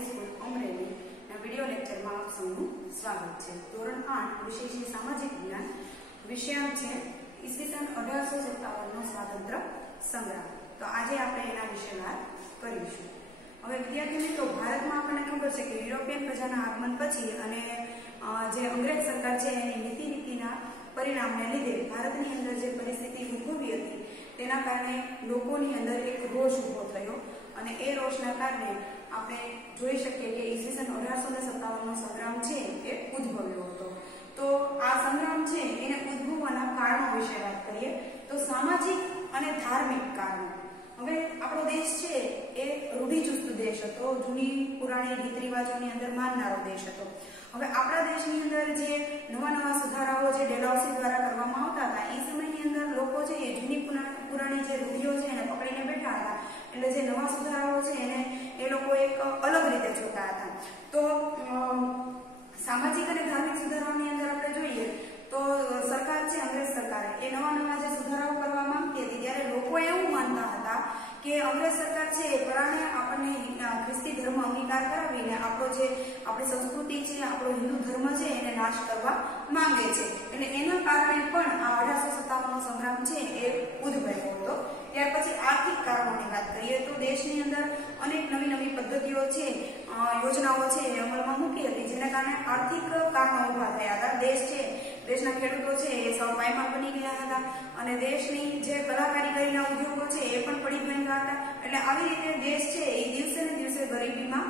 High school Amreli video lecture में आप सबनु स्वागत है। धोरण 8 विषय है सामाजिक विज्ञान। विषयांक है ईस्वीसन 1857 स्वातंत्र्य संग्राम। तो आज आपणे एना विषे वात करीशुं। હવે વિદ્યાર્થી મિત્રો, ભારતમાં આપણને ખબર છે કે યુરોપિયન પ્રજાના આગમન પછી અને જે અંગ્રેજ સરકાર છે એની નીતિ નીતિના પરિણામને લીધે ભારતની અંદર જે પરિસ્થિતિ ઉદ્ભવી હતી તેના કારણે લોકોની અંદર એક રોષ ઉભો થયો અને એ રોષના કારણે આપણે જોઈ શકીએ કે ઈસવીસન 1857 નો સંગ્રામ છે એ ઉદ્ભવ્યો હતો। તો આ સંગ્રામ છે એને ઉદ્ભવવાના કારણો વિશે વાત કરીએ તો સામાજિક અને ધાર્મિક કારણો। હવે આપણો દેશ છે એ રૂઢિચુસ્ત દેશ હતો, જૂની પુરાણી રીત રિવાજોની અંદર માનનારો દેશ હતો। હવે આપણા દેશની અંદર જે નવા સુધારાઓ જે ડેલાઉસી દ્વારા કરવામાં આવતા હતા એ સમયની અંદર લોકો છે એ જૂની પુરાણી જે રૂઢિઓ છે એને પકડીને બેઠા હતા, એટલે જે નવા સુધારાઓ છે એને એ લોકો એક અલગ રીતે જોતા હતા। તો સામાજિક અને ધાર્મિક સુધારાઓની અંદર આપણે જોઈએ તો સરકાર છે, અંગ્રેજ સરકારે એ નવા જે સુધારાઓ કરવા માંગતી હતી ત્યારે લોકો એવું માનતા હતા કે અંગ્રેજ સરકાર છે એ પરાણે આપણને ખ્રિસ્તી ધર્મ અંગીકાર કરાવીને આપણો જે આપણી સંસ્કૃતિ છે, આપણો હિન્દુ ધર્મ છે એને નાશ કરવા માંગે છે। એટલે એના કારણે પણ આ 1857 નો સંગ્રામ છે એ ઉદ્ભવ્યો હતો। ત્યાર પછી આર્થિક કારણોની વાત કરીએ તો દેશની અંદર અનેક નવી પદ્ધતિઓ છે, યોજનાઓ છે એ અમલમાં મૂકી હતી, જેના કારણે આર્થિક કારણો ઉભા થયા હતા। દેશ છે, દેશના ખેડૂતો છે એ સૌ પાયમાલ બની ગયા હતા અને દેશની જે કલા કારીગરીના ઉદ્યોગો છે એ પણ પડી ભાંગ્યા હતા। એટલે આવી રીતે દેશ છે એ દિવસે ને દિવસે ગરીબીમાં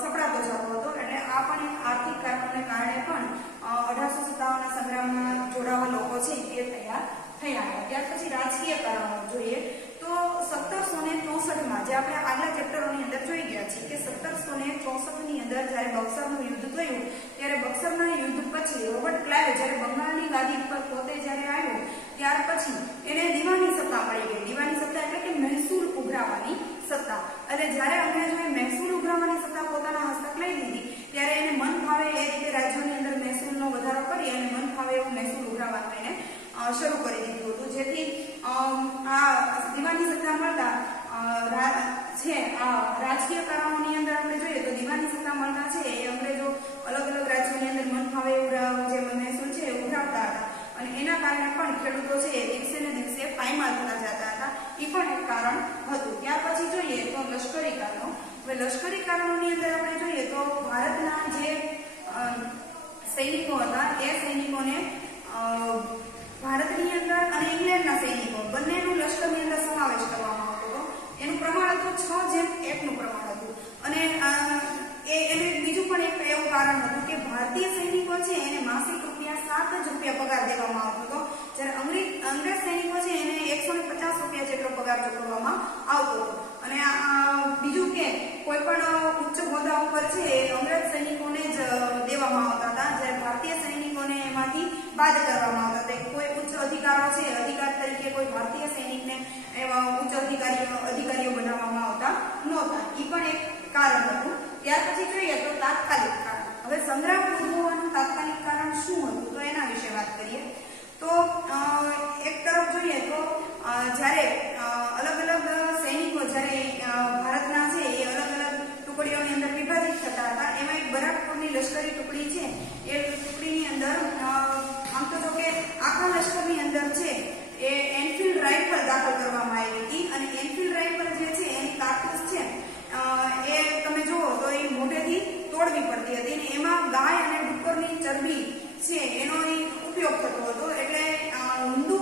સપડાતો જતો હતો। એટલે આ પણ એક આર્થિક કારણોને કારણે પણ 1857 ના સંગ્રામમાં જોડાવા લોકો છે એ તૈયાર થયા હતા। ત્યાર પછી રાજકીય કારણો જોઈએ તો 1764 માં જે આપણે આગલા ચેપ્ટરોની અંદર જોઈ ગયા છીએ કે 1764 ની અંદર જ્યારે બક્સરનું યુદ્ધ થયું ત્યારે બક્સરના યુદ્ધ પછી રોબર્ટ ક્લાઇવ જ્યારે બંગાળની ગાદી પર પોતે જ્યારે આવ્યો ત્યાર પછી એને દીવાની સત્તા મળી ગઈ। દીવાની સત્તા એટલે કે મહેસૂલ ઉઘરાવવાની સત્તા। એટલે જ્યારે અંગ્રેજોએ મહેસૂલ ઉઘરાવવાની સત્તા પોતાના હસ્તક લઈ લીધી ત્યારે એને મન ફાવે એ રીતે રાજ્યોની અંદર મહેસૂલનો વધારો કરી અને મન ફાવે એવું મહેસૂલ ઉઘરાવવાનું એને શરૂ કરી દીધું હતું, જેથી આ દીવાની સત્તા મળતા છે આ રાજકીય કારણોની અંદર આપણે જોઈએ તો દીવાની સત્તા મળતા છે એ અંગ્રેજો અલગ રાજ્યોની અંદર મન ફાવે જે મહેસૂલ છે એ ઉઘરાવતા હતા અને એના કારણે પણ ખેડૂતો છે એ દિવસે ને દિવસે પાયમાલ થતા જતા હતા, એ પણ એક કારણ હતું। ત્યાર પછી જોઈએ તો લશ્કરી કારણો। હવે લશ્કરી કારણોની અંદર આપણે જોઈએ તો ભારતના જે સૈનિકો હતા એ સૈનિકોને ભારતની અંદર અને ઇંગ્લેન્ડના સૈનિકો બંનેનું લશ્કરની અંદર સમાવેશ કરવામાં આવતો હતો। એનું પ્રમાણ હતું 6:1 નું પ્રમાણ હતું અને એને બીજું પણ એક એવું કારણ હતું કે ભારતીય સૈનિકો છે એને માસિક રૂપિયા 7 જ રૂપિયા પગાર દેવામાં આવતો હતો, જ્યારે અંગ્રેજ સૈનિકો છે એને 150 રૂપિયા જેટલો પગાર ચૂકવવામાં આવતો હતો। અને બીજું કે કોઈ પણ ઉચ્ચ હોદ્દા ઉપર છે એ અંગ્રેજ સૈનિકોને જ દેવામાં આવતા હતા, જ્યારે ભારતીય સૈનિકોને એમાંથી બાદ કરવામાં આવતા હતા। કોઈ ઉચ્ચ અધિકારો છે, અધિકાર તરીકે કોઈ ભારતીય સૈનિકને એવા ઉચ્ચ અધિકારીઓ બનાવવામાં આવતા નહોતા, એ પણ એક કારણ હતું। ત્યાર પછી જોઈએ તો તાત્કાલિક કારણ। હવે સંગ્રામ ઉદ્ભવવાનું તાત્કાલિક કારણ શું હતું તો એના વિશે વાત કરીએ તો એક તરફ જોઈએ તો જ્યારે અલગ સૈનિકો જ્યારે ભારતના છે એ અલગ ટુકડીઓની અંદર વિભાજિત થતા હતા, એમાં એક બરાકપુરની લશ્કરી ટુકડી છે એ ટુકડીની અંદર આમ તો જો કે આખા લશ્કરની અંદર છે એ એનફિલ્ડ રાઇફલ દાખલ કરવામાં આવી હતી અને એનફિલ્ડ રાઇફલ જે છે એની કારતૂસ છે એ તમે જુઓ તો એ મોઢેથી તોડવી પડતી હતી અને એમાં ગાય અને ડુક્કરની ચરબી છે એનો ઉપયોગ થતો હતો। એટલે હિન્દુ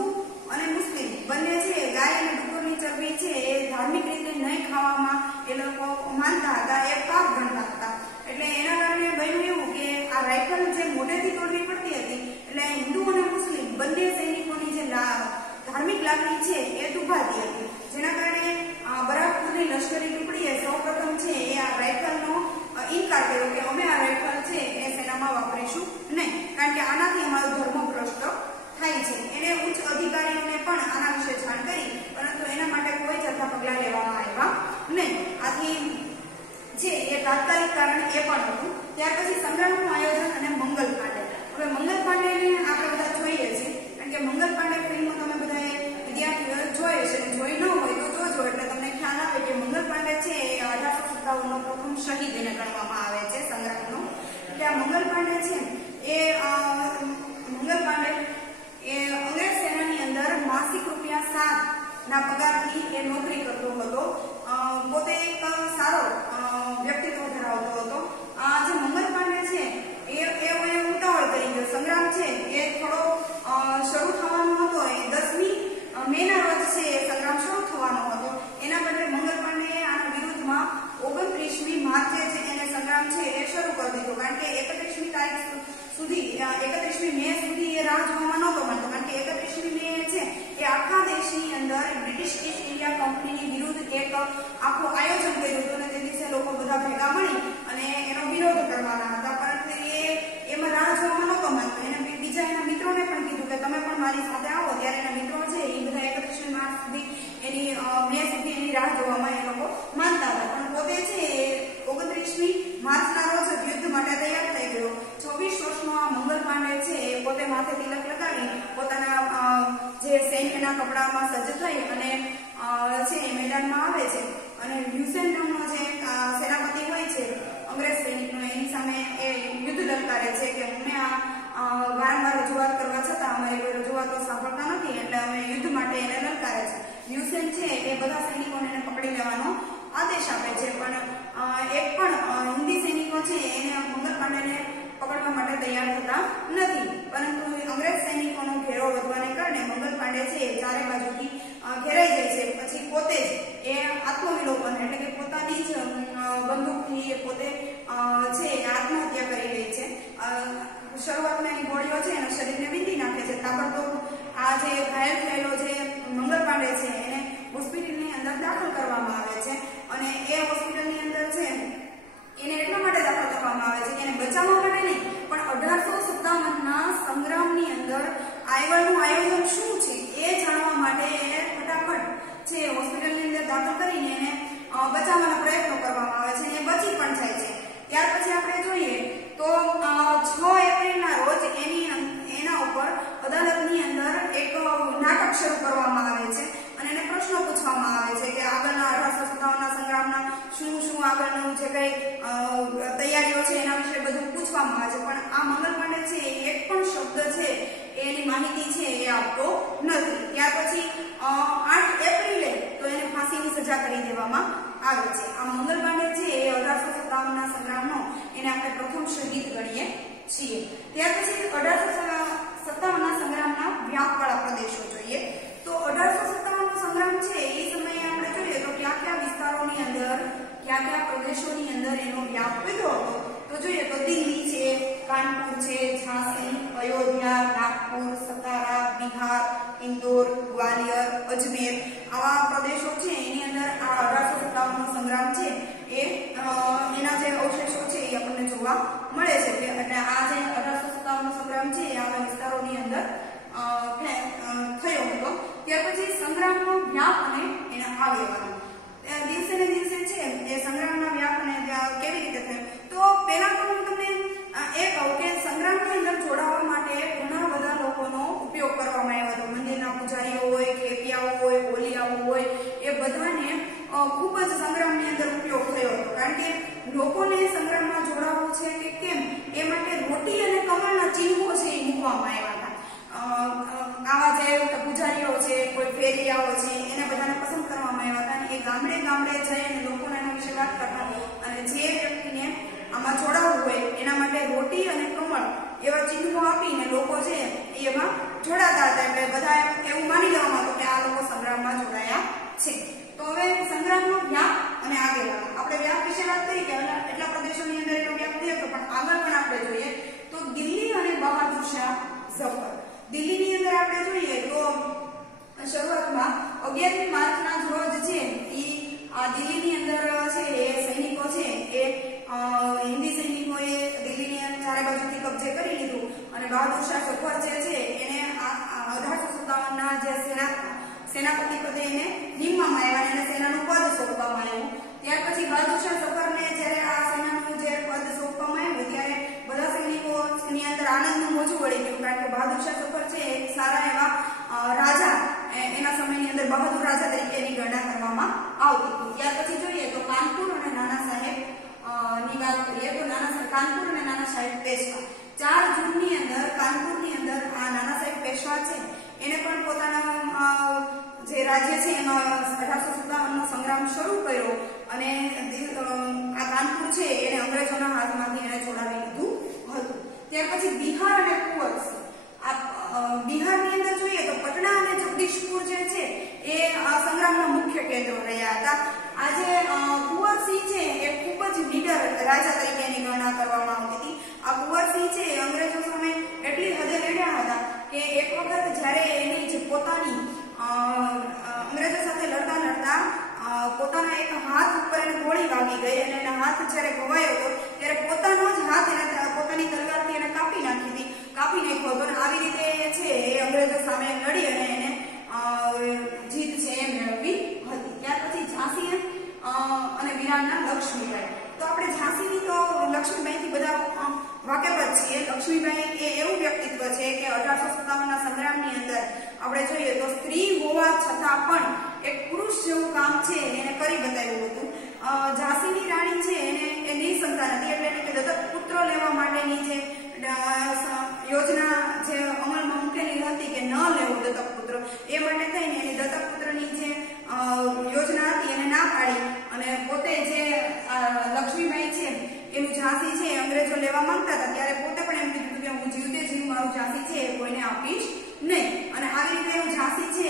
અને મુસ્લિમ બંને છે ગાય અને ડુક્કરની ચરબી છે એ ધાર્મિક રીતે નહીં ખાવામાં એ લોકો માનતા હતા, એ પાપ ગણતા હતા। એટલે એના કારણે બન્યું એવું કે આ રાઇફલ જે મોઢેથી તોડવી પડતી હતી એટલે હિન્દુ અને મુસ્લિમ બંને સૈનિકોની જે ધાર્મિક લાગણી છે એ દુભાતી હતી, જેના કારણે બરાકપુરની લશ્કરી ટુકડીએ સૌપ્રથમ છે એ આ રાઇફલનો ઇનકાર કર્યો કે અમે આ રાઇફલ છે એ સેનામાં વાપરીશું નહીં, કારણ કે આનાથી અમારો ધર્મ ભ્રષ્ટ થાય છે। એને ઉચ્ચ અધિકારીઓને પણ આના વિશે જાણ કરી, પરંતુ એના માટે કોઈ જથ્થા પગલાં લેવામાં આવ્યા નહીં। આથી છે એ તાત્કાલિક કારણ એ પણ હતું। ત્યાર પછી સંગ્રામનું આયોજન અને મંગલ પાંડે। હવે મંગલ પાંડેને આપણે બધા જોઈએ છીએ, કારણ કે મંગલ પાંડે ફિલ્મો તમે બધા વિદ્યાર્થીઓ જોઈએ છે, જોઈ ન હોય તો જોજો એટલે તમને ખ્યાલ આવે કે મંગલ પાંડે છે એ 1857 નો પ્રથમ શહીદ એને ગણવામાં આવે છે સંગ્રામનો. કે આ મંગલ પાંડે છે એ મંગલ પાંડે એ અંગ્રેજ સેનાની અંદર માસિક ₹7 ના પગારથી એ નોકરી કરતો હતો. પોતે એક સારો વ્યક્તિત્વ ધરાવતો હતો. આ જે મંગલ પાંડે છે એ ઉતાવળ કરી ગયો. સંગ્રામ છે એ થોડો શરૂ થવાનો હતો. એ 10મી મેના રોજ છે એ સંગ્રામ શરૂ થવાનો હતો. એના બદલે મંગલ પાંડે આના વિરુદ્ધમાં 29મી માર્ચે છે એને સંગ્રામ છે એ શરૂ કરી દીધો. કારણ કે 31મી તારીખ સુધી 31મી મે સુધી એ રાહ જોવામાં નહોતો માંગતો. કારણ કે 31મી મે છે એ આખા દેશની અંદર બ્રિટિશ ઈસ્ટ ઇન્ડિયા કંપનીની વિરુદ્ધ એક આખું આયોજન કર્યું હતું અને તે દિવસે લોકો બધા ભેગા મળી અને એનો વિરોધ કરવાના હતા. પરંતુ એમાં રાહ જોવામાં નહોતો માંગતો. એને બીજા એના મિત્રોને પણ કીધું કે તમે પણ મારી સાથે આવો. ત્યારે એના મિત્રો છે એ બધા 31મી માર્ચ સુધી એની મે સુધી એની રાહ જોવામાં એ લોકો માનતા હતા. પણ પોતે છે એ 29મી માર્ચના રોજ યુદ્ધ માટે તૈયાર થઈ ગયો. 24 વર્ષનો આ મંગલ પાંડે છે એ પોતે માથે તિલક લગાવી પોતાના જે સૈન્યના કપડામાં સજ્જ થઈ અને છે એ મેદાનમાં આવે છે. અને હ્યુસેન નામનો જે સેનાપતિ હોય છે અંગ્રેજ સૈનિકનો, એની સામે એ યુદ્ધ લલકારે છે કે અમે વારંવાર રજૂઆત કરવા છતાં અમારી કોઈ રજૂઆતો સાંભળતા નથી, એટલે અમે યુદ્ધ માટે એને લલકારે છે. હ્યુસેન છે એ બધા સૈનિકોને એને પકડી લેવાનો આદેશ આપે છે. પણ એક પણ હિન્દી સૈનિકો છે એને મંગલ પાંડેને પકડવા માટે તૈયાર થતા નથી. પરંતુ અંગ્રેજ સૈનિકોનો ઘેરો વધવાને કારણે મંગલ પાંડે છે એ ચારે બાજુથી ઘેરાઈ જાય છે. પછી પોતે જ એ આત્મવિલોપન એટલે કે પોતાની જ બંદૂકથી એ પોતે છે આત્મહત્યા કરી લે છે. શરૂઆતમાં એની ગોળીઓ છે એના શરીરને વીંધી નાખે છે. તાબડતોબ આ જે ઘાયલ થયેલો જે મંગલ પાંડે છે એને હોસ્પિટલની અંદર દાખલ કરવામાં આવે છે. અને એ હોસ્પિટલની અંદર છે એને એટલા માટે દાખલ કરવામાં આવે છે કે એને બચાવવા માટે નહીં, પણ 1857ના સંગ્રામની અંદર આગળનું આયોજન શું છે એ જાણવા માટે એને ફટાફટ છે હોસ્પિટલની અંદર દાખલ કરીને એને બચાવવાના પ્રયત્નો કરવામાં આવે છે. એ બચી પણ જાય છે. ત્યાર પછી આપણે જોઈએ તો 6 એપ્રિલના રોજ એના ઉપર અદાલતની અંદર એક નાટક શરૂ કરવામાં આવે છે અને એને પ્રશ્નો પૂછવામાં આવે છે કે આગળના 1857ના સંગ્રામના શું આગળનું જે કઈ તૈયારીઓ છે એના વિશે બધું પૂછવામાં આવે છે. પણ આ મંગલ પાંડે છે એક પણ શબ્દ છે એની માહિતી છે એ આપતો નથી. ત્યાર પછી 8 એપ્રિલે તો એને ફાંસીની સજા કરી દેવામાં આવે છે. આ મંગલ પાંડે છે એ 1857ના સંગ્રામનો એને આપણે પ્રથમ શહીદ ગણીએ છીએ. ત્યાર પછી 1857ના સંગ્રામના વ્યાપવાળા પ્રદેશો જોઈએ તો 1857નો સંગ્રામ છે એ સમયે આપણે જોઈએ તો કયા વિસ્તારોની અંદર કયા પ્રદેશોની અંદર એનો વ્યાપ વધ્યો હતો. તો જોઈએ તો દિલ્હી છે, કાનપુર છે, ઝાંસી, અયોધ્યા, નાગપુર, સતારા, બિહાર, ઇન્દોર, ગ્વાલિયર, અજમેર આવા પ્રદેશો છે એની અંદર આ 1857નો સંગ્રામ છે એ એના જે અવશેષો છે એ આપણને જોવા મળે છે. એટલે આ જે 1857નો સંગ્રામ છે એ આવા વિસ્તારોની અંદર થયો હતો. ત્યાર પછી સંગ્રામનો વ્યાપ અને એના આગેવાનો દિવસે ને દિવસે છે એ સંગ્રામના વ્યાપ અને કેવી રીતે થયો. તો પહેલા તો હું તમને એ કહું કે સંગ્રામની અંદર જોડાવા માટે ઘણા બધા લોકોનો ઉપયોગ કરવામાં આવ્યો હતો. મંદિરના પૂજારીઓ હોય, ખેપિયાઓ હોય, બોલિયાઓ હોય, એ બધાને ખૂબ જ સંગ્રામની અંદર ઉપયોગ થયો હતો. કારણ કે લોકોને સંગ્રામમાં જોડાવવું છે કે કેમ એ માટે રોટી અને કમળના ચિહ્નો છે એ મૂકવામાં આવ્યા હતા. આવા જે પૂજારીઓ છે, કોઈ ફેરિયાઓ છે, એને બધાને પસંદ કરવામાં આવ્યા હતા અને એ ગામડે ગામડે જઈ અને લોકોને એના વિશે વાત કરતા અને જે વ્યક્તિને આમાં જોડાવવું હોય એના માટે રોટી અને કમળ એવા ચિહ્નો આપીને લોકો છે એમાં જોડાતા હતા. એટલે બધા એવું માની લેવામાં હતું કે આ લોકો સંગ્રામમાં જોડાયા છે. તો હવે સંગ્રામનો વ્યાપ અને આગેવાનો આપણે વ્યાપ વિશે વાત કરી કે એટલા પ્રદેશોની અંદર એનો વ્યાપ થયો હતો. પણ આગળ પણ આપણે જોઈએ તો દિલ્હી અને બહાદુર શાહ ઝફર. દિલ્હીની અંદર આપણે જોઈએ તો શરૂઆતમાં 11મી માર્ચના રોજ છે એ દિલ્હીની અંદર છે એ સૈનિકો છે એ હિન્દી સૈનિકોએ દિલ્હીની ચારે બાજુથી કબજે કરી લીધું અને બહાદુર શાહ ઝફર જે છે એને 1857ના જે સેનાપતિ પદે એને નિમવામાં આવ્યા અને સેનાનું પદ સોંપવામાં આવ્યું. ત્યાર પછી બહાદુર શાહ ઝફરને જ્યારે આ સેનાનું જે પદ સોંપવામાં આવ્યું ત્યારે બધા સૈનિકોની અંદર આનંદનું મોજું વળી ગયું. કારણ કે બહાદુર શાહ ઝફર છે એક સારા એવા રાજા એના સમયની અંદર બહાદુર રાજા તરીકે એની ગણના કરવામાં આવતી હતી. ત્યાર પછી જોઈએ તો કાનપુર અને નાના સાહેબ સુરત છે એને પણ પોતાના જે રાજ્ય છે એમાં 1857 નો સંગ્રામ શરૂ કર્યો અને આ કાનપુર છે એને અંગ્રેજોના હાથમાંથી એને છોડાવી લીધું હતું. ત્યાર પછી બિહાર અને કુંવરસી. બિહારની અંદર જોઈએ તો પટના અને જગદીશપુર જે છે એ આ સંગ્રામના મુખ્ય કેન્દ્રો રહ્યા હતા. આજે કુંવરસી છે એ ખૂબ જ નીડર રાજા તરીકેની ગણના કરવામાં આવતી હતી. આ કુંવરસી છે એ અંગ્રેજો સામે એટલી હદે લડ્યા હતા કે એક વખત જ્યારે એની જે પોતાની અંગ્રેજો સાથે લડતા લડતા પોતાના એક હાથ ઉપર એને ગોળી વાગી ગઈ અને એના હાથ જ્યારે ઘવાયો હતો ત્યારે પોતાનો જ હાથ એને પોતાની તલવારથી એને કાપી નાખ્યો હતો અને આવી રીતે છે એ અંગ્રેજો સામે લડી અને એને જીત છે એ મેળવી હતી. ત્યાર પછી ઝાંસી અને વિરાટના લક્ષ્મીબાઈ. તો આપણે ઝાંસીની તો લક્ષ્મીબાઈથી બધા વાકેફ જ છીએ. લક્ષ્મીબાઈ એ એવું વ્યક્તિત્વ છે કે 1857 ના સંગ્રામની અંદર આપણે જોઈએ તો સ્ત્રી હોવા છતાં પણ એક પુરુષ જેવું કામ છે એને કરી બતાવ્યું હતું. ઝાંસીની રાણી છે એને નિસંતાન હતી એટલે કે દત્તક પુત્ર લેવા માટેની જે યોજના જે અમલમાં મૂકેલી હતી કે ન લેવું દત્તક પુત્ર, એ માટે થઈને એની દત્તક પુત્રની જે યોજના હતી એને ના પાડી અને પોતે જે લક્ષ્મીબાઈ છે એનું ઝાંસી છે અંગ્રેજો લેવા માંગતા હતા ત્યારે પોતે પણ એમ કીધું કે હું જીવતે જીવ મારું ઝાંસી છે એ કોઈને આપીશ નહીં. અને આવી રીતે એનું ઝાંસી છે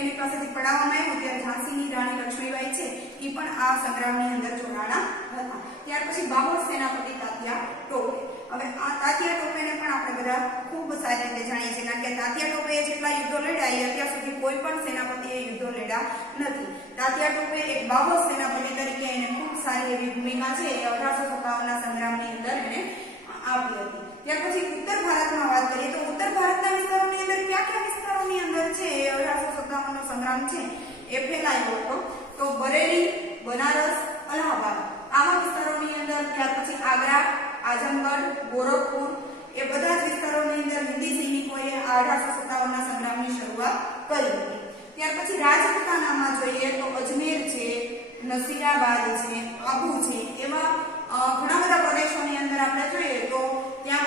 એની પાસેથી પડાવવામાં આવ્યું ત્યારે ઝાંસીની રાણી લક્ષ્મીબાઈ છે એ પણ આ સંગ્રામની અંદર જોડાણા હતા. ત્યાર પછી બાબર સેનાપતિ તાત્યા ટોપે. હવે આ તાત્યા ટોપેને પણ આપણે બધા ખૂબ સારી રીતે જાણીએ છીએ કારણ કે તાત્યા ટોપે જેટલા યુદ્ધો લડ્યા એ અત્યાર સુધી કોઈ પણ સેનાપતિએ યુદ્ધો લડ્યા નથી. તાત્યા ટોપે એક બાબર સેનાપતિ તરીકે એને ખૂબ સારી એવી ભૂમિકા છે 1857 ના સંગ્રામની અંદર એને આપી હતી. ત્યાર પછી ઉત્તર ભારતમાં વાત કરીએ તો ઉત્તર ભારતના વિસ્તારોની અંદર કયા વિસ્તારોની અંદર છે 1857 નો સંગ્રામ છે એ ફેલાયો હતો. તો બરેલી, બનારસ, અલ્હાબાદ આવા વિસ્તારોની અંદર, ત્યાર પછી આગ્રા, આઝમગઢ, ગોરખપુર એ બધા જ વિસ્તારોની અંદર હિન્દી સૈનિકોએ 1857 ના સંગ્રામની શરૂઆત કરી હતી. ત્યાર પછી રાજપૂતાનામાં જોઈએ તો અજમેર છે, નસીરાબાદ છે, આબુ છે એવા ઘણા બધા પ્રદેશોની અંદર આપણે જોઈએ તો ત્યાં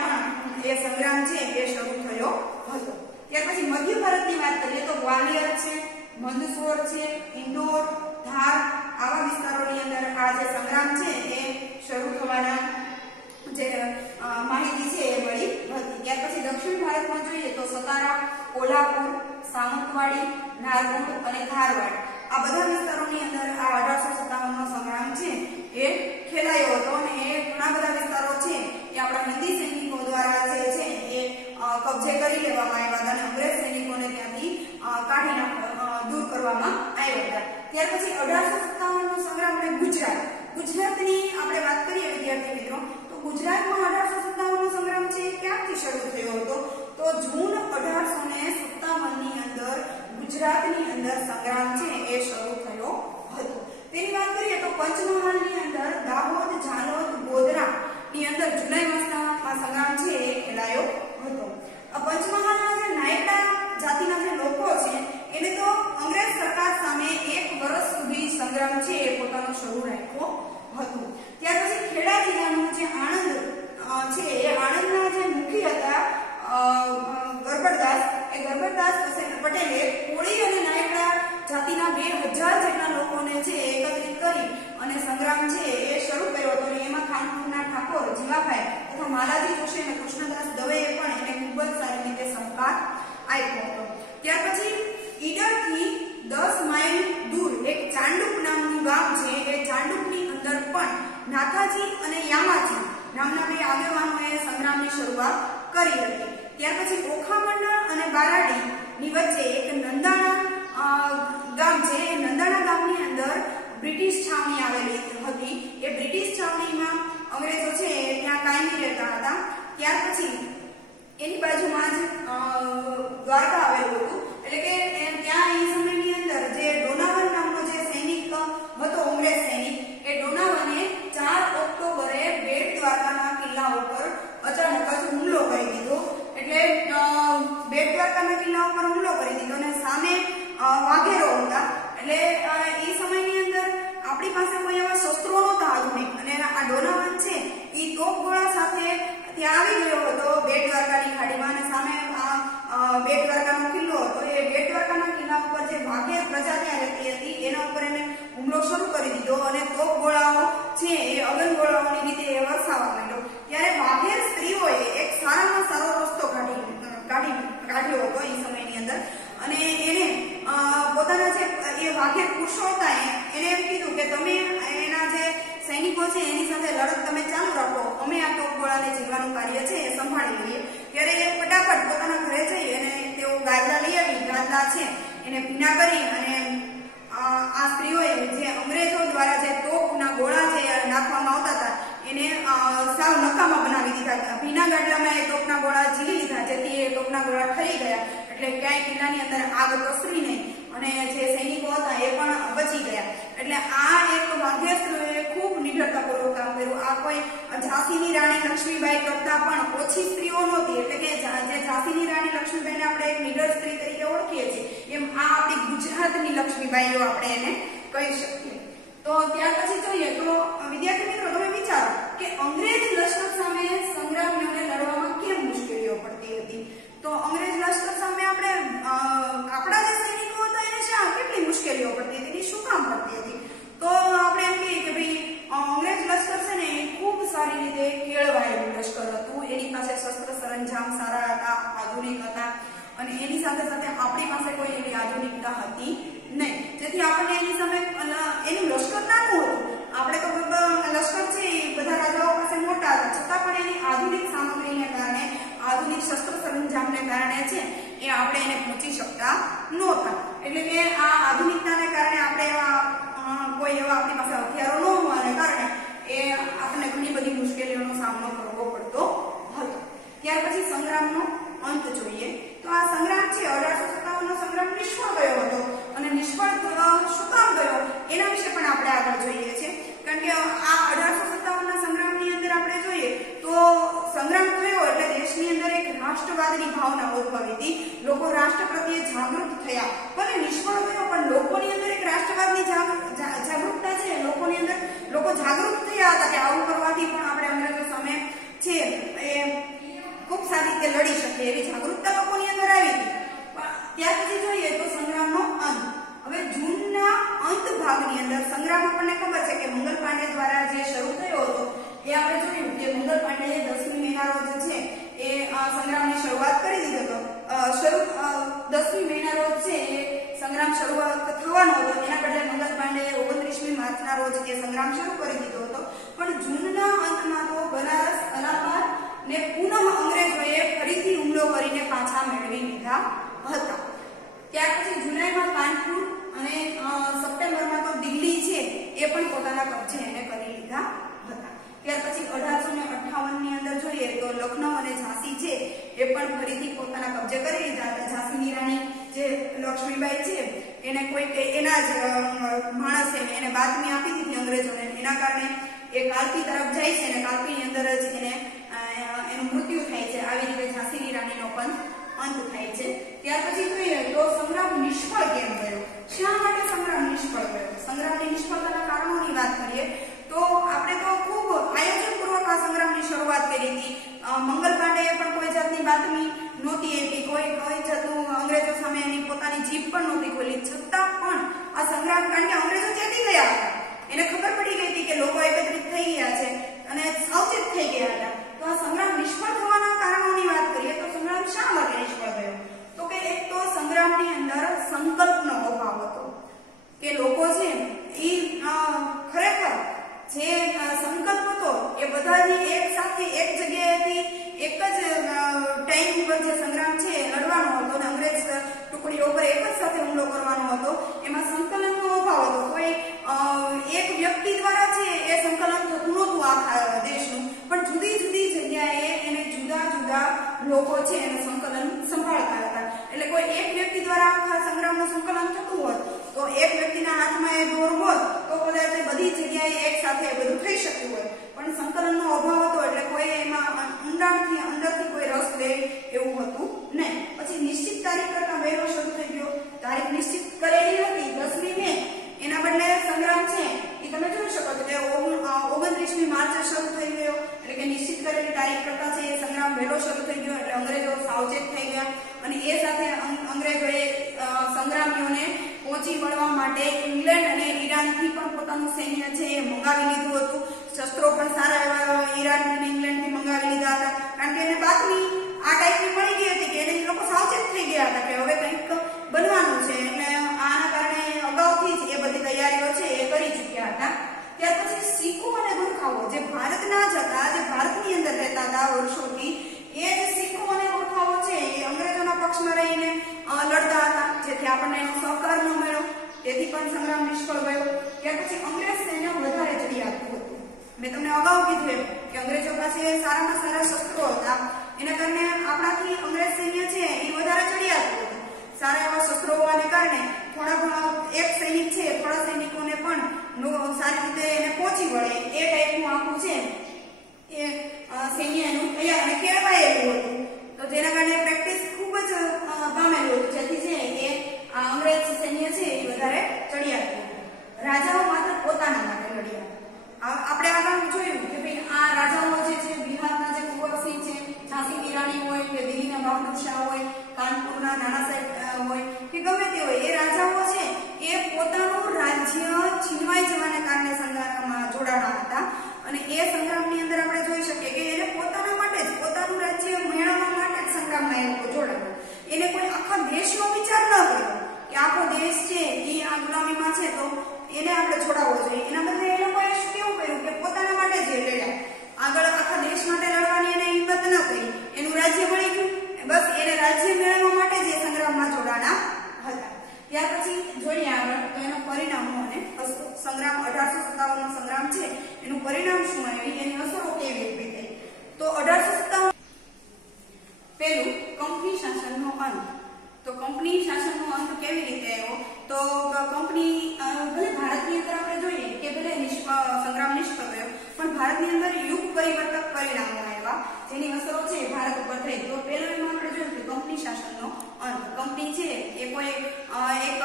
પણ એ સંગ્રામ છે એ શરૂ થયો હતો. ત્યાર પછી મધ્ય ભારતની વાત કરીએ તો ગ્વાલિયર છે, મંદસોર છે, ઇન્દોર, ધાર આવા વિસ્તારોની અંદર આ જે સંગ્રામ છે એ શરૂ થવાના જે માહિતી છે એ મળી હતી. ત્યાર પછી દક્ષિણ ભારતમાં જોઈએ તો સતારા, કોલ્હાપુર, સાવંતવાડી, નારગોલ અને ધારવાડ આ બધા વિસ્તારોની અંદર આ 1857 નો સંગ્રામ છે એ ખેલાયો હતો અને એ ઘણા બધા વિસ્તારો છે એ આપણા હિન્દી સૈનિકો દ્વારા જે છે એ કબજે કરી લેવામાં આવ્યા હતા અને અંગ્રેજ સૈનિકોને ત્યાંથી કાઢી દૂર કરવામાં આવ્યા હતા. ત્યાર પછી 1857 નો સંગ્રામ અને ગુજરાતની આપણે વાત કરીએ વિદ્યાર્થી મિત્રો તો ગુજરાતમાં 1857 નો સંગ્રામ છે એ ક્યાંથી શરૂ થયો હતો તો જૂન 1857 ની અંદર ગુજરાતની અંદર સંગ્રામ છે એ શરૂ થયો હતો. તેની વાત કરીએ તો પંચમહાલની અંદર દાહોદ, ઝાલોદ, ગોધરા ની અંદર જુલાઈ માસના સંગ્રામ છે એ ખેલાયો હતો. પંચમહાલના જે નાયકા જાતિના જે લોકો છે એને તો અંગ્રેજ સરકાર સામે 1 વર્ષ સુધી સંગ્રામ છે એ પોતાનો શરૂ રાખ્યો હતો. ત્યાર પછી ખેડા જિલ્લાનું જે આણંદ છે એ આણંદના જે મુખી હતા ગરબડદાસ પટેલે કોળી અને નાયકા જાતિના 2000 જેટલા લોકોને છે એકત્રિત કરી અને સંગ્રામ છે એ શરૂ કર્યો હતો અને એમાં ખાનપુરના ઠાકોર જીવાભાઈ તથા માલાજી જોશી અને કૃષ્ણદાસ દવેએ પણ એને ખૂબ જ સારી રીતે સહકાર આપ્યો હતો. ત્યાર પછી ઈડરથી 10 માઇલ દૂર એક ચાંડુક નામનું ગામ છે એ ચાંડુકની અંદર પણ નાથાજી અને યામાજી નામના બે આગેવાનોએ સંગ્રામની શરૂઆત કરી હતી. ત્યાર પછી ઓખામંડા અને બારાડી ની વચ્ચે એક નંદાણા ગામ છે એ નંદાણા ગામની અંદર બ્રિટિશ છાવણી આવેલી હતી. એ બ્રિટિશ છાવણીમાં અંગ્રેજો છે ત્યાં કાયમી રહેતા હતા. ત્યાર પછી એની બાજુમાં જ દ્વારકા આવેલું હતું એટલે કે ત્યાં એ સમયની અંદર જે ડોનાવર નામનો જે સૈનિક હતો અંગ્રેજ સૈનિક એ ડોનાવરે 4 ઓક્ટોબરે બેટ દ્વારકાના કિલ્લા ઉપર અચાનક જ હુમલો કરી દીધો. એટલે બેટ દ્વારકાના કિલ્લા ઉપર હુમલો કરી દીધો અને સામે વાઘેરો હતા એટલે એ પદ્ધતિઓ અને તોપગોળાઓ છે એ અગનગોળાઓની રીતે એ વરસાવવા માંડ્યો ત્યારે વાઘેર સ્ત્રીઓએ એક સારામાં સારો રસ્તો કાઢ્યો હતો એ સમયની અંદર અને એને પોતાના જે એ વાઘેર પુરુષો હતા એને એમ કીધું કે તમે એના જે સૈનિકો છે એની સાથે લડત તમે ચાલુ રાખો, અમે આ તોપગોળાને જીવવાનું કાર્ય છે એ સંભાળી લઈએ। ત્યારે ફટાફટ પોતાના ઘરે જઈ અને તેઓ ગાદલા લઈ આવી, ગાદલા છે એને ભીના કરી અને આ સ્ત્રીઓએ જે અંગ્રેજો દ્વારા જે તોપના ગોળા જે નાખવામાં આવતા હતા એને સાવ નકામા બનાવી દીધા। ભીના ગાદલામાં એ તોપના ગોળા ઝીલી લીધા જેથી એ તોપના ગોળા ઠરી ગયા એટલે ક્યાંય કિલ્લાની અંદર આગ પ્રસરી નહીં અને જે સૈનિકો હતા એ પણ બચી ગયા। એટલે આ એક વાઘેર સ્ત્રીઓએ ખૂબ નિડરતાપૂર્વક કામ કર્યું। આ કોઈ ઝાંસીની રાણી લક્ષ્મીબાઈ કરતા પણ ઓછી સ્ત્રીઓ નહોતી એટલે કે જે ઝાંસીની રાણી લક્ષ્મીબાઈને આપણે એક નિડર સ્ત્રી તરીકે ઓળખીએ છીએ એમ આ આપણી ગુજરાતની લક્ષ્મીબાઈઓ આપણે એને કહી શકીએ। તો ત્યાર પછી જોઈએ તો વિદ્યાર્થી મિત્રો તમે વિચારો કે અંગ્રેજ લશ્કર સામે સંગ્રામીઓને લડવામાં કેમ મુશ્કેલીઓ પડતી હતી। તો અંગ્રેજ લશ્કર સામે આપણે આપણા જે સૈનિકો હતા એને કેટલી મુશ્કેલીઓ પડતી હતી, શું કામ પડતી હતી? તો આપણે એમ કહીએ કે ભાઈ અંગ્રેજ લશ્કર છે ને એ ખૂબ સારી રીતે કેળવાયેલું લશ્કર હતું, એની પાસે શસ્ત્ર સરંજામ સારા હતા, આધુનિક હતા અને એની સાથે સાથે આપણી પાસે કોઈ એવી આધુનિકતા હતી નહીં જેથી આપણને એની સામે એનું લશ્કર નાનું હતું। આપણે તો લશ્કર છે એ બધા રાજાઓ પાસે મોટા હતા છતાં પણ એની આધુનિક સામગ્રીને કારણે, આધુનિક શસ્ત્ર સરંજામને કારણે છે એ આપણે એને પહોંચી શકતા નહોતા। એટલે કે આ આધુનિકતાને કારણે આપણે કોઈ એવા આપણી પાસે હથિયારો ન હોવાને કારણે એ આપણને ઘણી બધી મુશ્કેલીઓનો સામનો કરવો પડતો હતો। ત્યાર પછી સંગ્રામનો અંત જોઈએ તો આ સંગ્રામ છે 1857નો સંગ્રામ નિષ્ફળ ગયો હતો અને નિષ્ફળ શું કામ ગયો એના વિશે પણ આપણે આગળ જોઈએ છીએ કારણ કે આ 1857ના સંગ્રામની અંદર આપણે જોઈએ તો સંગ્રામ થયો એટલે દેશની અંદર એક રાષ્ટ્રવાદની ભાવના ઉદ્ભવી હતી। લોકો રાષ્ટ્ર પ્રત્યે જાગૃત થયા, ભલે નિષ્ફળ ગયો પણ લોકોની અંદર એક રાષ્ટ્રવાદની જાગૃતતા છે, લોકોની અંદર લોકો જાગૃત થયા હતા કે આવું કરવાથી પણ આપણે અંગ્રેજો સામે છે એ ખૂબ સારી રીતે લડી શકીએ એવી જાગૃતતા લોકોની અંદર આવી હતી। ત્યાર પછી જોઈએ તો સંગ્રામનો અંત। હવે જૂનના અંત ભાગની અંદર સંગ્રામ આપણને ખબર છે કે મંગલ પાંડે દ્વારા જે શરૂ થયો હતો એ આપણે જોયું કે મંગલ પાંડેએ 10મી મહિના રોજ છે એ સંગ્રામની શરૂઆત કરી દીધો હતો। 10મી મહિના રોજ છે એ સંગ્રામ શરૂઆત થવાનો હતો એના બદલે મંગલ પાંડેએ 29મી માર્ચના રોજ એ સંગ્રામ શરૂ કરી દીધો હતો પણ જૂનના અંતમાં તો બનારસ, અલ્હાબાદ ને પુનઃ અંગ્રેજોએ ફરીથી હુમલો કરીને પાછા મેળવી લીધા હતા। ત્યાર પછી જુલાઈમાં કાનપુર અને સપ્ટેમ્બરમાં તો દિલ્હી છે એ પણ પોતાના કબજે એને કરી લીધા હતા। ત્યાર પછી 1858ની અંદર જોઈએ તો લખનઉ અને ઝાંસી છે એ પણ ફરીથી પોતાના કબજે કરી લીધા હતા। ઝાંસીની રાણી જે લક્ષ્મીબાઈ છે એને કોઈ એના જ માણસે એને બાતમી આપી દીધી અંગ્રેજોને, એના કારણે એ કાલપી તરફ જાય છે અને કાલપીની અંદર જ એનું મૃત્યુ થાય છે। આવી રીતે ઝાંસીની રાણીનો પણ અંત થાય છે। ત્યાર પછી જોઈએ તો સંગ્રામ નિષ્ફળ કેમ ગયો, શા માટે સંગ્રામ નિષ્ફળ ગયો? સંગ્રામની નિષ્ફળતાના કારણોની વાત કરીએ તો આપણે તો ખૂબ આયોજનપૂર્વક આ સંગ્રામની શરૂઆત કરી હતી। મંગલ પાંડેએ પણ કોઈ જાતની બાતમી નહોતી આપી, કોઈ જાતનું અંગ્રેજો સામે એની પોતાની જીભ પણ નહોતી ખોલી, છતાં પણ આ સંગ્રામ કારણ કે અંગ્રેજો ચેતી ગયા હતા, એને ખબર પડી ગઈ હતી કે લોકો એકત્રિત થઈ ગયા છે અને સાવચેત થઈ ગયા હતા। તો આ સંગ્રામ નિષ્ફળ થવાના કારણોની વાત કરીએ તો સંગ્રામ શા માટે નિષ્ફળ ગયો? તો કે એક તો સંગ્રામની અંદર સંકલ્પનો અભાવ હતો કે લોકો છે એ ખરેખર જે સંકલ્પ હતો એ બધાની એક સાથે એક જગ્યાએથી એક જ ટાઈમ ઉપર જે સંગ્રામ છે લડવાનો હતો અને અંગ્રેજ ટુકડીઓ પર એક જ સાથે હુમલો કરવાનો હતો, એમાં સંકલનનો અભાવ હતો। કોઈ એક વ્યક્તિ દ્વારા છે એ સંકલન થતું નહોતું આખા દેશનું, પણ જુદી જુદી જગ્યાએ એને જુદા જુદા લોકો છે એને સંકલન સંભાળતા હતા। એટલે કોઈ એક વ્યક્તિ દ્વારા આખા સંગ્રામનું સંકલન થતું હોત તો એક વ્યક્તિના હાથમાં એ દોર હોત તો કદાચ બધી જગ્યાએ એક સાથે બધું થઈ શક્યું હોત, પણ સંકલનનો અભાવ હતો એટલે કોઈ એમાં ઊંડાણથી અંદરથી કોઈ રસ લે એવું હતું નહીં। પછી નિશ્ચિત તારીખ કરતા વહેલો શરૂ થઈ ગયો, તારીખ નિશ્ચિત કરેલી હતી 10મી મે, એના બદલે સંગ્રામ છે એ તમે જોઈ શકો છો કે 29મી માર્ચે શરૂ થઈ ગયો એટલે કે નિશ્ચિત કરેલી તારીખ કરતા છે એ સંગ્રામ વહેલો શરૂ થઈ ગયો એટલે અંગ્રેજો સાવચેત થઈ ગયા અને એ સાથે અંગ્રેજોએ સંગ્રામીઓને પહોંચી વળવા માટે ઇંગ્લેન્ડ અને ઈરાનથી પણ પોતાનો પોતાનું સૈન્ય છે એ મંગાવી લીધું હતું. શસ્ત્રો પણ સારા એવા ઈરાન અને ઇંગ્લેન્ડ થી મંગાવી લીધા હતા, કારણ કે એને બાતમી આ ટાઈપની મળી ગઈ હતી કે એને લોકો સાવચેત થઈ ગયા હતા કે હવે કંઈક બનવાનું છે, એટલે આના કારણે અગાઉથી જ એ બધી તૈયારીઓ છે એ કરી ચૂક્યા હતા. ત્યાર પછી શીખો અને ગુરખાઓ જે ભારતના જ હતા, જે ભારતની અંદર રહેતા હતા વર્ષોથી, એ જે શીખો અને ગુરખાઓ છે એ અંગ્રેજોના પક્ષમાં રહીને લડતા હતા, જેથી આપણને એનો સહકાર ન મળ્યો, તેથી પણ સંગ્રામ નિષ્ફળ ગયો. ત્યાર પછી અંગ્રેજ સૈન્ય વધારે ચડી આવ્યું હતું. મેં તમને અગાઉ કીધું એમ કે અંગ્રેજો પાસે સારામાં સારા શસ્ત્રો હતા, એના કારણે આપણાથી અંગ્રેજ સૈન્ય છે એ વધારે ચડી આવ્યું હતું. સારા એવા શસ્ત્રો હોવાને કારણે થોડા એક સૈનિક છે થોડા સૈનિકોને પણ સારી રીતે એને પહોંચી વળે એ ટાઈપનું આખું છે એ સૈન્ય એનું તૈયાર અને કેળવાયેલું હતું. તો જેના કારણે પ્રેક્ટિસ ખૂબ જ પામેલું હતું, જેથી છે એ અંગ્રેજ સૈન્ય છે એ વધારે ચડી આવ્યું. રાજાઓ માત્ર પોતાના માટે લડ્યા. આપણે આગળ જોયું કે ભાઈ આ રાજાઓ જે છે બિહારના જે કુંવરસિંહ છે, ઝાંસીની રાણી હોય કે દિલ્હીના બહાદુર શાહ હોય, કાનપુરના નાના સાહેબ હોય કે ગમે તે હોય, એ રાજાઓ છે એ પોતાનું રાજ્ય છીનવાઈ જવાને કારણે સંગ્રામમાં જોડાણા હતા. અને એ સંગ્રામની અંદર આપણે જોઈ શકીએ કે એને પોતાના માટે જ પોતાનું રાજ્ય મેળવવા માટે જ સંગ્રામમાં એ લોકો જોડાણા. એને કોઈ આખા દેશનો વિચાર ન કર્યો કે આખો દેશ છે એ આ ગુલામીમાં છે તો એને આપણે છોડાવવો જોઈએ. એના બદલે એ લોકોએ કેવું કર્યું કે પોતાના માટે જ લડ્યા. આગળ આખા દેશ માટે લડવાની એને હિંમત ન કરી. એનું રાજ્ય મળી ગયું, બસ એને રાજ્ય મેળવવા માટે જ એ સંગ્રામમાં જોડાણા હતા. ત્યાર પછી જોઈએ આગળ તો એના પરિણામો અને સંગ્રામ 1857 નો સંગ્રામ છે એનું પરિણામ શું આવ્યું, એની અસરો કેવી રીતે થઈ. તો 1857 પહેલું કંપની શાસનનો અંત. તો કંપની શાસનનો અંત કેવી રીતે આવ્યો, તો કંપની ભલે ભારતની અંદર આપણે જોઈએ કે ભલે સંગ્રામ નિષ્ફળ ગયો, પણ ભારતની અંદર યુગ પરિવર્તક પરિણામો આવ્યા જેની અસરો છે ભારત ઉપર થઈ. તો પહેલું એમાં આપણે જોયું કે કંપની શાસનનો અંત. કંપની છે એ કોઈ એક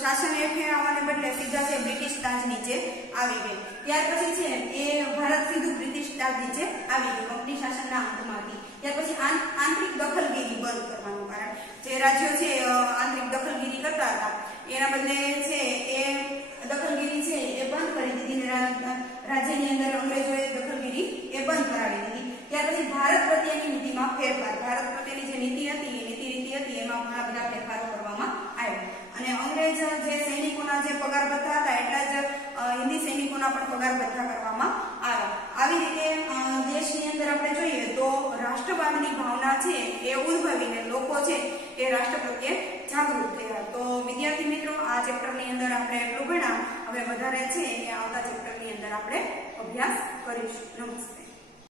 શાસન હેઠળ આવવાને બદલે સીધા છે બ્રિટિશ તાજ નીચે આવી ગઈ. ત્યાર પછી છે એ ભારત સીધું બ્રિટિશ તાજ નીચે આવી ગયું કંપની શાસનના અંતમાંથી. ત્યાર પછી આંતરિક દખલગીરી બંધ કરવાનું કારણ, જે રાજ્યો છે આંતરિક દખલગીરી કરતા હતા એના બદલે છે એ દખલગીરી છે એ બંધ કરી દીધી. રાજ્યની અંદર અંગ્રેજોએ દખલગીરી એ બંધ કરાવી દીધી. ત્યાર પછી ભારત પ્રત્યેની નીતિમાં ફેરફાર. ભારત પ્રત્યેની જે નીતિ હતી એ નીતિ હતી એમાં ઘણા બધા ફેરફારો કરવામાં આવ્યા. અને અંગ્રેજ જે સૈનિકોના જે પગાર ભથ્થા હતા એટલા જ હિન્દી સૈનિકોના પણ પગાર ભથ્થા કરવામાં આવ્યા. આવી રીતે દેશની અંદર આપણે જોઈએ તો રાષ્ટ્રવાદની ભાવના છે એ ઉદ્ભવીને લોકો છે એ રાષ્ટ્ર પ્રત્યે જાગૃત થયા. તો વિદ્યાર્થી મિત્રો આ ચેપ્ટરની અંદર આપણે એટલું ભણ્યા. હવે વધારે છે એ આવતા ચેપ્ટરની અંદર આપણે અભ્યાસ કરીશું. નમસ્તે.